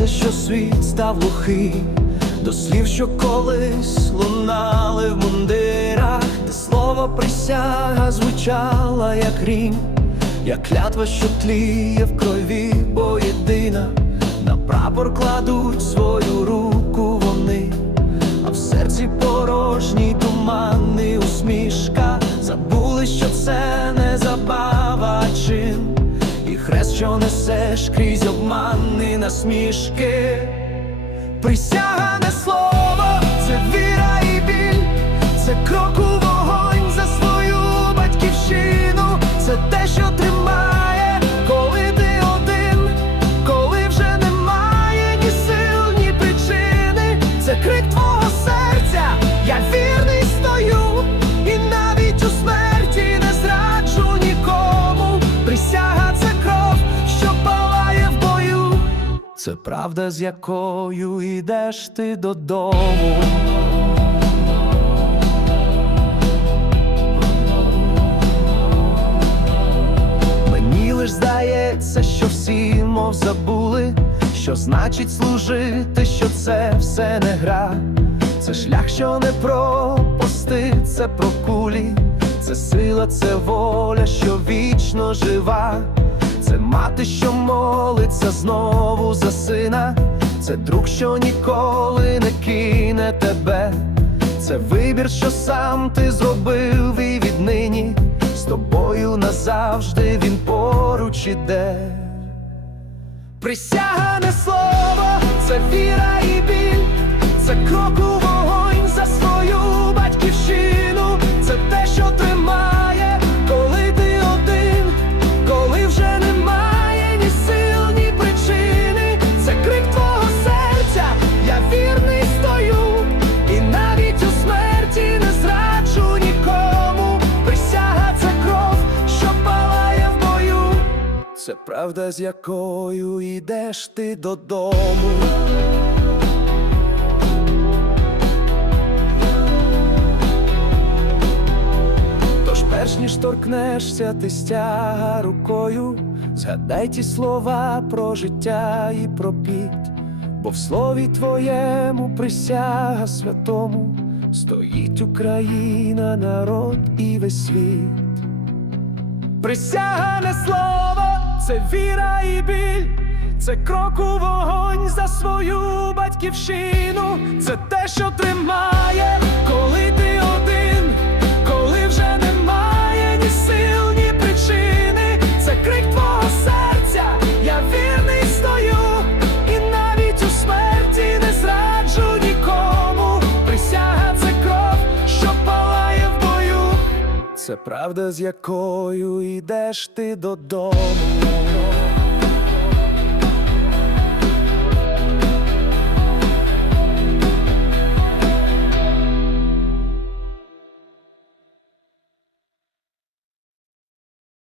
здається, що світ став глухий до слів, що колись лунали в мундирах, де слово присяга звучала, як грім, як клятва, що тліє в крові, бо єдина на прапор кладуть свою руку вони, а в серці порожній туманний усмішка. Забули, що це не забава, що несеш крізь обмани насмішки. Присяга не слово, це віра і біль, це крок Це правда, з якою йдеш ти додому. Мені лиш здається, що всі, мов забули, що значить служити, що це все не гра. Це шлях, що не про пости, це про кулі, це сила, це воля, що вічно жива. Це мати, що молиться знову за сина, це друг, що ніколи не кине тебе. Це вибір, що сам ти зробив, і віднині з тобою назавжди він поруч іде. Присяга не слово, це віра і біль, Це правда, з якою йдеш ти додому. Тож перш ніж торкнешся, ти стяга рукою, згадай ті слова про життя і про піт, бо в слові твоєму присяга святому стоїть Україна, народ і весь світ. Присяга не слово, це віра і біль, це крок у вогонь за свою батьківщину, це те, що тримає, Це правда, з якою йдеш ти додому.